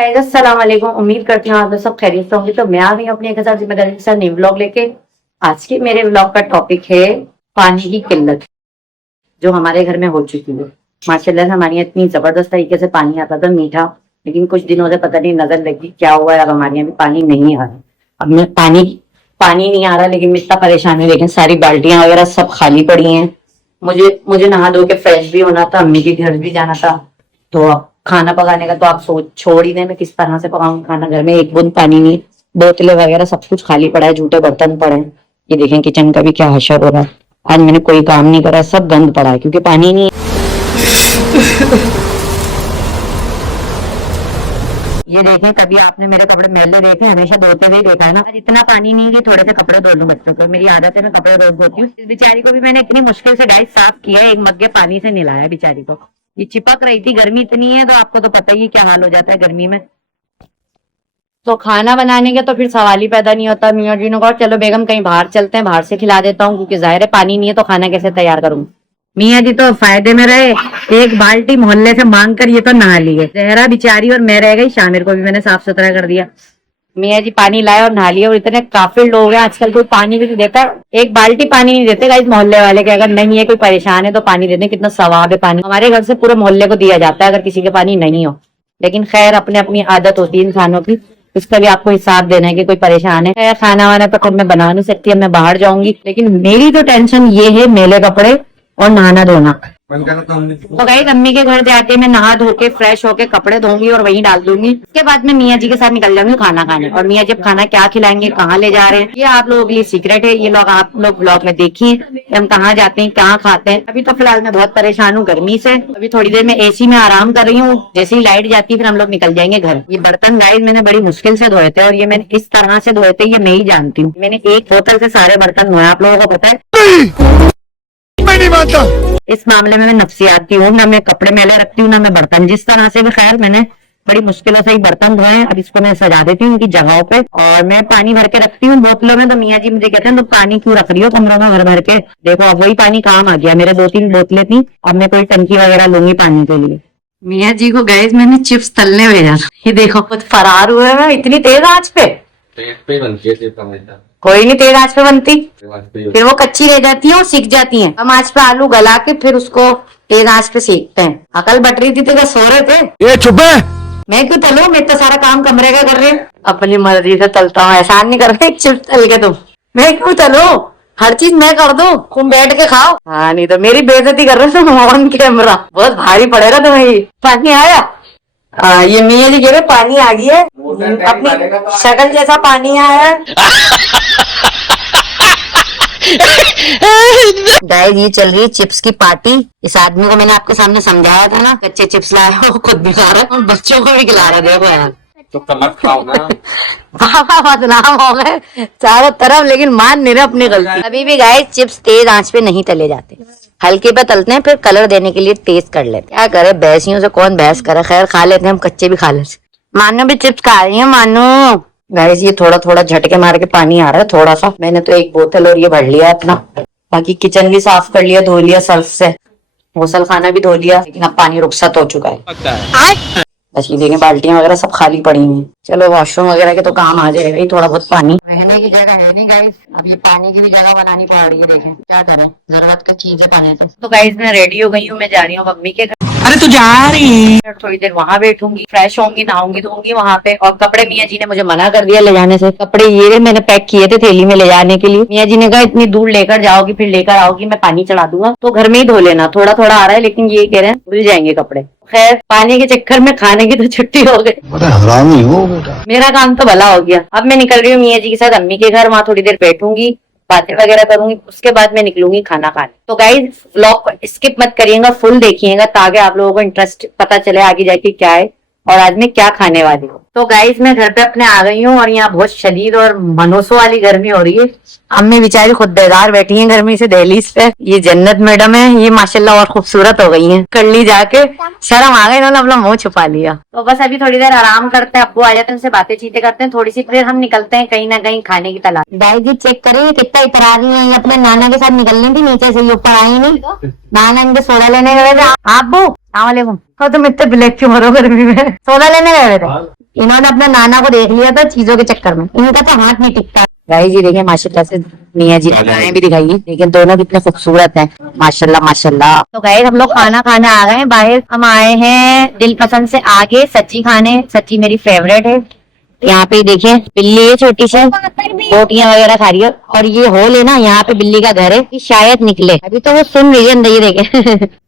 Guys अस्सलाम वालेकुम। उम्मीद करती हूँ आप लोग सब खैरियत से होंगे। तो मैं आ गई हूँ अपनी एक हजार जिम्मेदारी के साथ न्यू व्लॉग लेके। आज के मेरे व्लॉग का टॉपिक है पानी की किल्लत जो हमारे घर में हो चुकी है। माशाल्लाह से हमारे यहाँ इतनी जबरदस्त तरीके से पानी आता था मीठा, लेकिन कुछ दिनों से पता नहीं नजर लगी क्या हुआ है, अब हमारे यहाँ भी पानी नहीं आ रहा। अब मैं पानी नहीं आ रहा, लेकिन मैं इतना परेशान है। लेकिन सारी बाल्टियां वगैरह सब खाली पड़ी हैं। मुझे नहा धो के फ्रेश भी होना था, अम्मी के घर भी जाना था। तो अब खाना पकाने का तो आप सोच छोड़ ही दें, मैं किस तरह से पकाऊंगी खाना। घर में एक बूंद पानी नहीं, बोतलें वगैरह सब कुछ खाली पड़ा है, जूठे बर्तन पड़े हैं। ये देखें किचन का भी क्या हशर हो रहा है। आज मैंने कोई काम नहीं करा, सब गंद पड़ा है क्योंकि पानी नहीं है। ये देखें, कभी आपने मेरे कपड़े मैले देखे, हमेशा धोते हुए देखा है ना। आज इतना पानी नहीं कि थोड़े से कपड़े धो लूं बच्चों को। मेरी आदत है, मैं कपड़े रोज धोती हूँ। इस बेचारी को भी मैंने इतनी मुश्किल से गाइस साफ किया, एक मग्गे पानी से नहलाया बेचारी को। ये चिपक रही थी, गर्मी इतनी है तो आपको तो पता ही क्या हाल हो जाता है गर्मी में। तो खाना बनाने के तो फिर सवाल ही पैदा नहीं होता। मियाँ जी ने कहा चलो बेगम कहीं बाहर चलते हैं, बाहर से खिला देता हूँ, क्योंकि जाहिर है पानी नहीं है तो खाना कैसे तैयार करूँ। मियाँ जी तो फायदे में रहे, एक बाल्टी मोहल्ले से मांग कर ये तो नहा लिए। जहरा बेचारी और मैं रह गई, शामिर को भी मैंने साफ सुथरा कर दिया। मियाँ जी पानी लाए और नहा लिए। और इतने काफी लोग हैं आजकल, कोई पानी भी नहीं देता, एक बाल्टी पानी नहीं देते गाइस मोहल्ले वाले के। अगर नहीं है कोई परेशान है तो पानी दे दें, कितना सवाब है पानी। हमारे घर से पूरे मोहल्ले को दिया जाता है अगर किसी के पानी नहीं हो। लेकिन खैर अपने अपनी आदत होती है इंसानों की, इसका भी आपको हिसाब देना है कि कोई परेशान है। खैर खाना वाना तो खुद मैं बना नहीं सकती, मैं बाहर जाऊंगी। लेकिन मेरी तो टेंशन ये है मेले कपड़े और नहाना धोना। तो गाइस अम्मी के घर जाके मैं नहा धो के फ्रेश होके कपड़े धोऊंगी और वहीं डाल दूंगी। उसके बाद मैं मियाँ जी के साथ निकल जाऊंगी खाना खाने। और मियाँ जी खाना क्या खिलाएंगे, कहाँ ले जा रहे हैं, ये आप लोगों के लिए सीक्रेट है। ये लोग आप लोग ब्लॉग में देखिए हम कहाँ जाते हैं, कहाँ खाते हैं। अभी तो फिलहाल मैं बहुत परेशान हूँ गर्मी से। अभी थोड़ी देर में एसी में आराम कर रही हूँ, जैसे ही लाइट जाती है फिर हम लोग निकल जाएंगे घर। ये बर्तन गाइस मैंने बड़ी मुश्किल से धोए थे, और ये मैंने किस तरह से धोए थे ये मैं ही जानती हूँ। मैंने एक बोतल से सारे बर्तन धोए, आप लोगों को पता है। मैं नहीं मानता इस मामले में, मैं नफसियाती हूँ, ना मैं कपड़े मैले रखती हूँ ना मैं बर्तन। जिस तरह से भी खैर मैंने बड़ी मुश्किलों से ही बर्तन धोए। अब इसको मैं सजा देती हूँ उनकी जगहों पे, और मैं पानी भर के रखती हूँ बोतलों में। तो मियाँ जी मुझे कहते हैं तो पानी क्यों रख रही हो कमरों में भर भर के। देखो अब वही पानी काम आ गया, मेरे 2-3 बोतलें थी, अब मैं कोई टंकी वगैरह लूंगी पानी के लिए। मियाँ जी को गैस मैंने चिप्स तलने भेजा, ये देखो कुछ फरार हुए हैं इतनी तेज आंच पे। कोई नहीं तेज आंच पे बनती, फिर वो कच्ची रह जाती है और सीख जाती है। हम आंच पे आलू गला के फिर उसको तेज आंच पे सेकते हैं। अकल बट रही थी तो सो रहे थे। ये चुप है। मैं क्यों तलूं, मैं तो सारा काम कमरे का कर रही हूँ, अपनी मर्जी से तलता हूँ। एहसान नहीं कर रहे चिप्स तल के तुम। मैं क्यों तलूं, हर चीज मैं कर दूं, तुम बैठ के खाओ। हाँ नहीं तो मेरी बेइज्जती कर रहे तुम ऑन कैमरा, बहुत भारी पड़ेगा तुम्हें। पानी आया, ये मियाँ जी कह रहे पानी आ गई है, अपनी शक्ल जैसा पानी आया है। गाइस ये चल रही है चिप्स की पार्टी। इस आदमी को मैंने आपके सामने समझाया था ना, कच्चे चिप्स लाया हो खुद भी खा रहा है और बच्चों को भी खिला रहा है। देखो यार तो मत खाओ ना। बदनाम हो गए चारों तरफ, लेकिन मान नहीं रहे अपनी गलती। अभी भी गाइस चिप्स तेज आंच पे नहीं तले जाते, हल्के पे तलते हैं, फिर कलर देने के लिए तेज कर लेते। क्या करे, भैंसियों से कौन बहस करे। खैर खा लेते हैं हम, कच्चे भी खा लेते। मानो भी चिप्स खा रही है मानो। गाइस ये थोड़ा थोड़ा झटके मार के पानी आ रहा है थोड़ा सा। मैंने तो एक बोतल और ये भर लिया अपना। बाकी किचन भी साफ कर लिया, धो लिया सर्फ से, गौसल खाना भी धो लिया, लेकिन अब पानी रुखसत हो चुका है। बस ये देखें बाल्टियां वगैरह सब खाली पड़ी हैं। चलो वॉशरूम वगैरह के तो काम आ जाएगा ही, थोड़ा बहुत पानी रहने की जगह है नहीं गाइस। अब ये पानी की भी जगह बनानी पड़ रही है। देखें क्या करें, जरूरत का चीज है पानी तो गाइस मैं रेडी हो गई हूँ, मैं जा रही हूँ मम्मी के घर। अरे तू जा रही है? थोड़ी देर वहां बैठूंगी, फ्रेश होंगी, नहाऊंगी, धोऊंगी वहां पे। और कपड़े मियाँ जी ने मुझे मना कर दिया ले जाने से। कपड़े ये मैंने पैक किए थे थैली में ले जाने के लिए। मियाँ जी ने कहा इतनी दूर लेकर जाओगी फिर लेकर आओगी, मैं पानी चढ़ा दूंगा तो घर में ही धो लेना। थोड़ा थोड़ा आ रहा है, लेकिन ये कह रहे हैं भूल जाएंगे कपड़े। खैर पानी के चक्कर में खाने की तो छुट्टी हो गई। हरामी हो बेटा। मेरा काम तो भला हो गया। अब मैं निकल रही हूँ मियाँ जी के साथ अम्मी के घर, वहां थोड़ी देर बैठूंगी, बातें वगैरह करूंगी, उसके बाद मैं निकलूंगी खाना खाने। तो गाइस व्लॉग को स्किप मत करिएगा, फुल देखिएगा ताकि आप लोगों को इंटरेस्ट पता चले आगे जाके क्या है और आज मैं क्या खाने वाली हूँ। तो गाइस मैं घर पे अपने आ गई हूँ और यहाँ बहुत शदीद और मनोसो वाली गर्मी हो रही है। अम्मी बेचारी खुद बेदार बैठी हैं गर्मी से दहलीज पे। ये जन्नत मैडम है, ये माशाल्लाह और खूबसूरत हो गई हैं। कर ली जाके शर्म आ गई, इन्होंने अपना मुंह छुपा लिया। तो बस अभी थोड़ी देर आराम करते हैं, अब्बू आ जाते हैं, उनसे बातें चीतें करते हैं थोड़ी सी, फिर हम निकलते हैं कहीं ना कहीं खाने की तलाश। दाई जी चेक करिए कितना इतरा रही है, अपने नाना के साथ निकलनी थी, नीचे से ये ऊपर आई नहीं। नाना इनके सोडा लेने गए थे। अब्बू सलाम वालेकुम। तुम इतने ब्लैक क्यों हो रहे हो गर्मी में, सोडा लेने गए थे? इन्होंने अपने नाना को देख लिया था चीजों के चक्कर में, इनका तो हाथ नहीं टिकता। गाइस जी देखिए माशाल्लाह से मियाँ जी ने भी दिखाई, लेकिन दोनों कितने खूबसूरत हैं माशाल्लाह माशाल्लाह। तो गाइस हम लोग खाना खाने आ गए हैं बाहर। हम आए हैं दिल पसंद से आगे सच्ची खाने। सच्ची मेरी फेवरेट है। यहाँ पे देखिए बिल्ली है छोटी सी, रोटियां वगैरह खा रही है। और ये हॉल है ना, यहाँ पे बिल्ली का घर है कि शायद निकले। अभी तो वो सुन रही है अंदर। ये देखे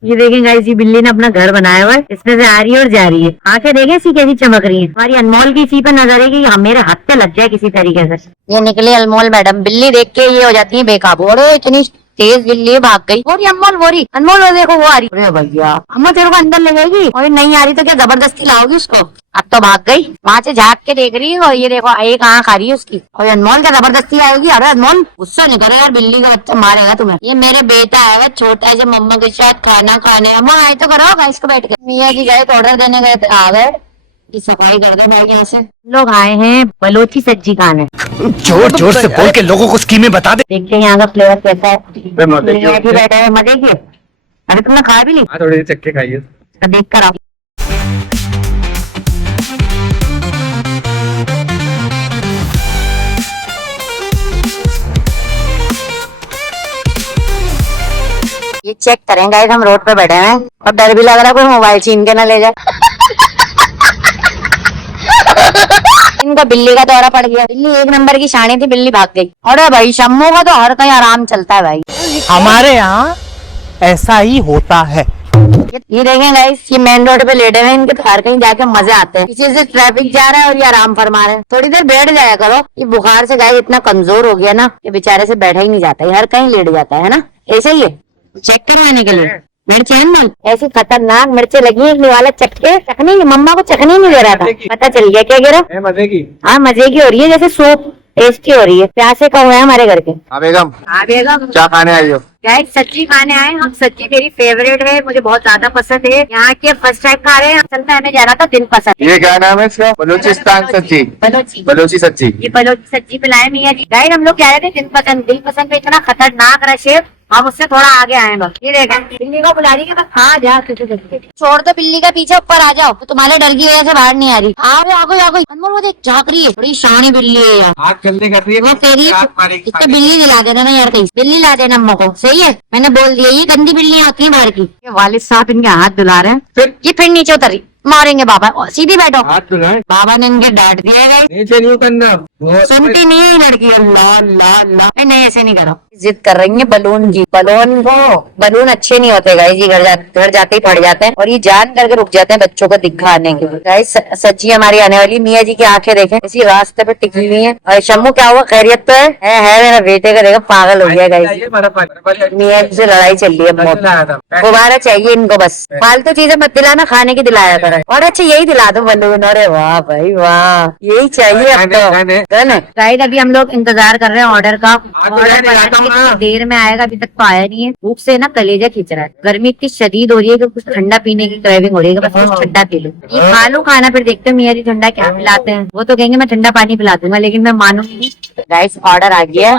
ये देखें गाइस, ये बिल्ली ने अपना घर बनाया हुआ है, इसमें से आ रही है और जा रही है। आंखें देखें सी कैसी चमक रही है। हमारी अनमोल की इसी पे नजर है कि मेरे हाथ पे लग जाए किसी तरीके से। ये निकले अनमोल मैडम। बिल्ली देख के ये हो जाती है बेकाबू। और इतनी तेज बिल्ली भाग गई। बोरी अनमोल, बोरी अनमोल, वो देखो वो आ रही। अरे भैया अम्मा तेरे को अंदर ले जाएगी, और नहीं आ रही तो क्या जबरदस्ती लाओगी उसको? अब तो भाग गई, वहां से झाँक के देख रही है। और ये देखो एक आंख आ रही है उसकी। और अनमोल क्या जबरदस्ती आएगी? अरे अनमोल गुस्सा नहीं करे यार, बिल्ली का बच्चा मारेगा तुम्हें। ये मेरे बेटा है छोटा है, जो मम्मा के साथ खाना खाने। अम्मा आए तो करो इसको बैठ के। मियाँ जी गए ऑर्डर देने गए थे, आ गए की सफाई कर दे भाई। यहाँ से लोग आए हैं बलोची सब्जी खाने। जोर जोर से बोल के लोगों को स्कीमें बता दे। देखते हैं यहाँ का फ्लेवर कैसा है। बैठे हुए मजे किए। अरे तुमने खाया भी नहीं? थोड़ी चक्के खाइए, देख कर आओ। ये चेक करें गाइस, हम रोड पे बैठे हैं और डर भी लग रहा है कोई मोबाइल छीन के ना ले जाए। इनका बिल्ली का दौरा पड़ गया। बिल्ली एक नंबर की शानी थी, बिल्ली भाग गई। अरे भाई शम्मू का तो हर कहीं आराम चलता है भाई। हमारे यहाँ ऐसा ही होता है। ये देखें गाइस, ये मेन रोड पे लेटे हुए, इनके तो हर कहीं जाके मजे आते हैं। पीछे से ट्रैफिक जा रहा है और ये आराम फरमा रहे हैं। थोड़ी देर बैठ जाया करो। ये बुखार से गाइस इतना कमजोर हो गया ना, ये बेचारे से बैठा ही नहीं जाता, ये हर कहीं लेट जाता है ना। ऐसे ही है, चेक करवाने के लिए मिर्ची है ना, ऐसी खतरनाक मिर्ची लगी है। वाला चक्के चखनी, मम्मा को चखनी नहीं दे रहा था, पता चल गया क्या गिरा। मजे की। हाँ मजे की हो रही है, जैसे सूप टेस्टी हो रही है। प्यासे का हुआ है हमारे घर के। बेगम क्या खाने आई हो? गाइस सच्ची खाने आए हम। सच्ची मेरी फेवरेट है, मुझे बहुत ज्यादा पसंद है। यहाँ के फर्स्ट टाइम खा रहे हैं। असल में हमें जाना था दिल पसंद। ये क्या नाम है इसका? बलूचिस्तान सच्ची। बलूची सच्ची। ये बलूची सच्ची पिलाए मियाँ जी। गाइस हम लोग कह रहे थे दिल पसंद। दिल पसंद पे इतना खतरनाक रश है, हम उससे थोड़ा आगे आए बस। ये देखा बिल्ली को बुला रही है, बस हाँ जा छोड़ दो बिल्ली का पीछे, ऊपर आ जाओ। तो तुम्हारे डर की वजह से बाहर नहीं आ रही। आ गई अनमोल, वो देख झाँक रही है। बड़ी शानी बिल्ली है यार, आग जल्दी कर रही है। वो तेरी इसको बिल्ली दिला देना ना यार, कहीं बिल्ली ला देना अम्मा को। सही है, मैंने बोल दिया। ये गंदी बिल्लियाँ होती है बाहर की। वालिद साहब इनके हाथ धुला रहे हैं। ये फिर नीचे उतरी, मारेंगे बाबा। सीधी बैठो। हाथ धुलाए। बाबा ने इनके डांट दिया है। नीचे नहीं उतरना। सुनती नहीं है लड़की। अल्लाह अल्लाह अल्लाह। नहीं ऐसे नहीं करो। जिद कर रही है बलून की। बलून अच्छे नहीं होते गाइस, ये घर जाके ही पड़ जाते हैं और ये जान करके रुक जाते हैं बच्चों को दिखाने के लिए। गाइस सच्ची हमारी आने वाली। मियाँ जी की आंखें देखें इसी रास्ते पे टिकी हुई है। और शम्मू क्या हुआ, खैरियत तो है मेरा बेटे का देखो पागल हो गया गाइस। मियाँ जी से लड़ाई चल रही है। दोबारा चाहिए इनको, बस फालतू चीजें मत दिलाना, खाने की दिलाया करो। और अच्छा यही दिला दो बलून। अरे वाह भाई वाह, यही चाहिए अब तो। गाइस अभी हम लोग इंतजार कर रहे हैं ऑर्डर का। ऑर्डर देर में आएगा, अभी तक तो आया नहीं है। भूख से ना कलेजा खींच रहा है। गर्मी इतनी शदीद हो रही है कि कुछ ठंडा पीने की क्रेविंग हो रही है, बस कुछ ठंडा पी लो। ये खा लो खाना, फिर देखते हैं मियाँ जी ठंडा क्या पिलाते हैं। वो तो कहेंगे मैं ठंडा पानी पिला दूंगा, लेकिन मैं मानूंगी नहीं। गाइस ऑर्डर आ गया,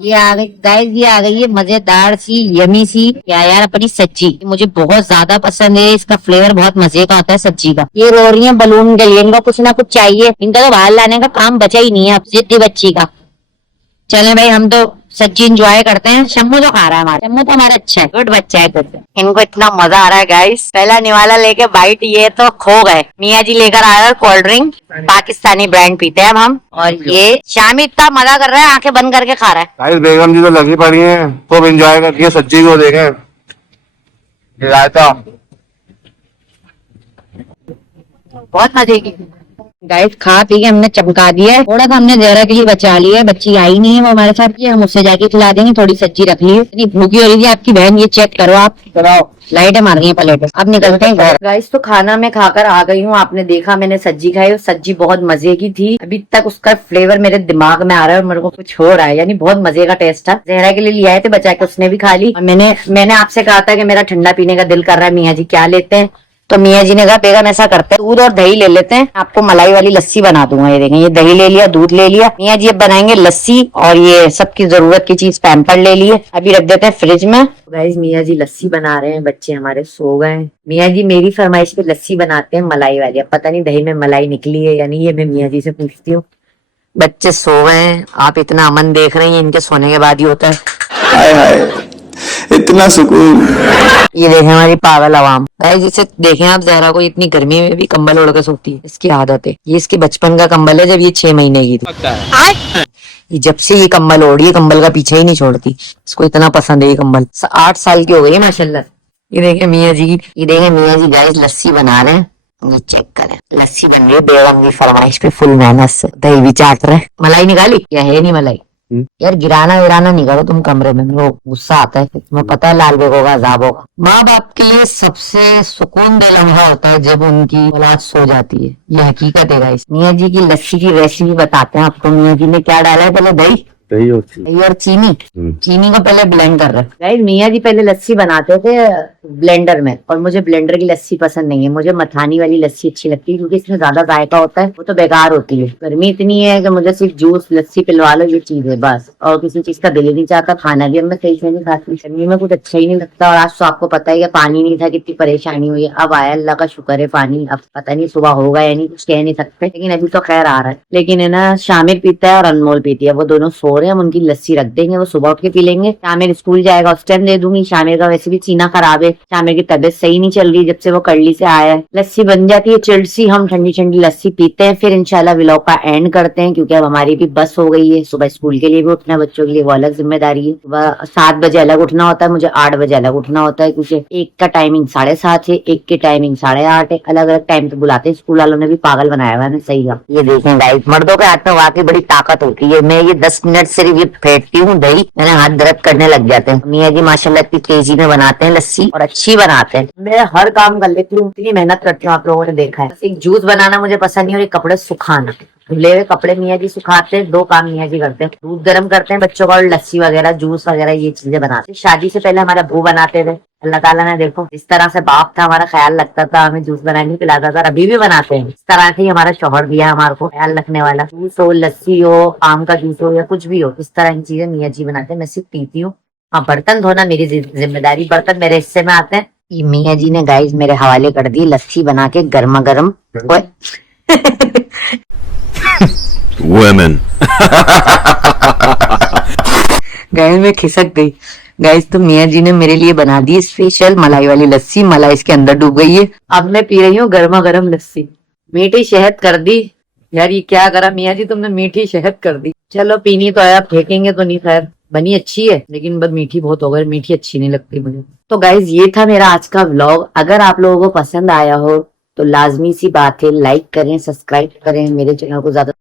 ये आ गई गाइस, ये आ गई है मजेदार सी यमी सी क्या यार अपनी सच्ची। मुझे बहुत ज्यादा पसंद है, इसका फ्लेवर बहुत मजे का होता है सच्ची का। ये रो रही है बलून के लिए, इनको कुछ ना कुछ चाहिए। इनका तो बाहर लाने का काम बचा ही नहीं है अब, जिद्दी बच्ची का। चले भाई हम तो सच्ची एंजॉय करते हैं। शम्मू तो खा रहा है, हमारा शम्मू तो हमारा अच्छा है, गुड बच्चा है गुड। इनको इतना मजा आ रहा है गाइस। पहला निवाला लेके बाइट ये तो खो गए। मियाँ जी लेकर आया कोल्ड ड्रिंक, पाकिस्तानी ब्रांड पीते हैं अब हम। और ये शामी इतना मजा कर रहा है, आंखें बंद करके खा रहा है। गाइस बेगम जी तो लगी पड़ी है, खूब एंजॉय करती है सच्ची को। देखें रायता बहुत मजे की। गाइस खा पी के हमने चमका दिया है। थोड़ा सा हमने जहरा के लिए बचा लिया है, बच्ची आई नहीं है वो हमारे साथ की, हम उससे जाके खिला देंगे। थोड़ी सब्जी रख ली है, इतनी भूखी हो रही थी आपकी बहन। ये चेक करो आप, लाइटें मार गई प्लेट। अब निकलते हैं घर। गाइस तो खाना मैं खाकर आ गई हूँ। आपने देखा मैंने सब्जी खाई और सब्जी बहुत मजे की थी। अभी तक उसका फ्लेवर मेरे दिमाग में आ रहा है और मेरे को कुछ हो रहा है, यानी बहुत मजे का टेस्ट था। जहरा के लिए लिया है थे बचा के, उसने भी खा ली। और मैंने आपसे कहा था कि मेरा ठंडा पीने का दिल कर रहा है, मियाँ जी क्या लेते हैं? तो मियाँ जी ने कहा बेगम ऐसा करते हैं दूध और दही ले लेते हैं, आपको मलाई वाली लस्सी बना दूंगा। ये देखें, ये दही ले लिया, दूध ले लिया। मियाँ जी अब बनाएंगे लस्सी, और ये सबकी जरूरत की चीज पैम्पर ले लिए, अभी रख देते हैं फ्रिज में। गाइस मियाँ जी लस्सी बना रहे हैं, बच्चे हमारे सो गए हैं। मियाँ जी मेरी फरमाइश पे लस्सी बनाते हैं मलाई वाली, अब पता नहीं दही में मलाई निकली है या नहीं, ये मैं मियाँ जी से पूछती हूँ। बच्चे सो गए हैं, आप इतना अमन देख रहे हैं, इनके सोने के बाद ही होता है। हाय हाय, इतना सुकून। ये देखें हमारी पागल आवाम। जिसे देखें आप, जहरा को इतनी गर्मी में भी कंबल ओढ़ कर सोती है, इसकी आदत है। ये इसके बचपन का कंबल है, जब ये 6 महीने की थी। ये जब से ये कंबल ओढ़ी है, कंबल का पीछे ही नहीं छोड़ती, इसको इतना पसंद है ये कंबल। 8 साल की हो गई है माशाल्लाह। ये देखें मियाँ जी, ये देखें मियाँ जी गाइस लस्सी बना रहे हैं, ये चेक करें, लस्सी बन रही है बेगम की फरमाइश पे, फुल मेहनत से। दही भी चाट रहे हैं। मलाई निकाली या है नहीं मलाई? यार गिराना विराना नहीं करो तुम कमरे में, मेरे को गुस्सा आता है। तुम्हें पता है लाल बेगों का अजाब होगा। माँ बाप के लिए सबसे सुकून दे लम्हा होता है जब उनकी औलाद सो जाती है, ये हकीकत है गाइस। मियाँ जी की लस्सी की रेसिपी बताते हैं आपको। मियाँ जी ने क्या डाला है, पहले दही और चीनी, चीनी को पहले ब्लेंड कर रहे हैं। गाइस मियाँ जी पहले लस्सी बनाते थे ब्लेंडर में, और मुझे ब्लेंडर की लस्सी पसंद नहीं है, मुझे मथानी वाली लस्सी अच्छी लगती है, क्योंकि इसमें ज्यादा जायका होता है, वो तो बेकार होती है। गर्मी इतनी है कि मुझे सिर्फ जूस लस्सी पिलवा लो, ये चीज है बस, और किसी चीज का दिल ही नहीं चाहता। खाना भी अब मैं सही से नहीं खाती, गर्मी में कुछ अच्छा ही नहीं लगता। और आज तो आपको पता है कि पानी नहीं था, कितनी परेशानी हुई है। अब आया, अल्लाह का शुक्र है पानी। अब पता नहीं सुबह होगा या नहीं, कुछ कह नहीं सकते, लेकिन अभी तो खैर आ रहा है। लेकिन है ना, शामिर पीता है और अनमोल पीती है, वो दोनों सो रहे हैं, हम उनकी लस्सी रख देंगे, वो सुबह उठ के पी लेंगे। शामिर स्कूल जाएगा उस टाइम दे दूंगी। शामिर का वैसे भी सीना खराब है, शामिर की तबीयत सही नहीं चल रही जब से वो करली से आया है। लस्सी बन जाती है चिल्ड सी, हम ठंडी ठंडी लस्सी पीते हैं, फिर इंशाल्लाह व्लॉग का एंड करते हैं, क्योंकि अब हमारी भी बस हो गई है। सुबह स्कूल के लिए भी उठना, बच्चों के लिए वो अलग जिम्मेदारी है। सुबह 7 बजे अलग उठना होता है, मुझे 8 बजे अलग उठना होता है, क्योंकि एक का टाइमिंग 7:30 है, एक की टाइमिंग 8:30 है। अलग अलग टाइम पे बुलाते हैं, स्कूल वालों ने भी पागल बनाया हुआ है। सही है। ये देखें गाइस, मर्दों के हाथ में वाकई बड़ी ताकत होती है। मैं ये 10 मिनट सिर्फ ये फेंटती हूँ दही, मेरे हाथ दर्द करने लग जाते हैं। मियाँ जी माशाल्लाह इतनी तेजी में बनाते हैं लस्सी, और अच्छी बनाते हैं। मैं हर काम कर लेती हूँ, इतनी मेहनत करती हूँ, आप लोगों ने देखा है। एक जूस बनाना मुझे पसंद नहीं, और एक कपड़े सुखाना, धुले हुए कपड़े मियाँ जी सुखाते हैं। 2 काम मियाँ जी करते हैं, दूध गर्म करते हैं बच्चों का, और लस्सी वगैरह जूस वगैरह ये चीजें बनाते हैं। शादी से पहले हमारा अब्बू बनाते थे, अल्लाह ताला ने देखो इस तरह से बाप था हमारा, ख्याल रखता था, हमें जूस बना के पिलाता था। अभी भी बनाते हैं, इस तरह से ही हमारा शौहर दिया हमारे को, ख्याल रखने वाला। जूस हो, लस्सी हो, आम का जूस हो, या कुछ भी हो, इस तरह की चीजें मियाँ जी बनाते हैं, मैं सिर्फ पीती हूँ। हाँ, बर्तन धोना मेरी जिम्मेदारी, बर्तन मेरे हिस्से में आते हैं। ये मियाँ जी ने गाइस मेरे हवाले कर दी लस्सी बना के, गर्मा गर्म। Women. गाइस मैं खिसक गई। गाइस तो मियाँ जी ने मेरे लिए बना दी स्पेशल मलाई वाली लस्सी, मलाई इसके अंदर डूब गई है। अब मैं पी रही हूँ गर्मा गर्म लस्सी। मीठी शहद कर दी यार, ये क्या करा मियाँ जी तुमने, मीठी शहद कर दी। चलो पीनी तो आया, फेंकेंगे तो नहीं, खैर बनी अच्छी है, लेकिन बस मीठी बहुत हो गई, मीठी अच्छी नहीं लगती मुझे। तो गाइज ये था मेरा आज का व्लॉग। अगर आप लोगों को पसंद आया हो तो लाजमी सी बात है, लाइक करें, सब्सक्राइब करें, मेरे चैनल को ज्यादा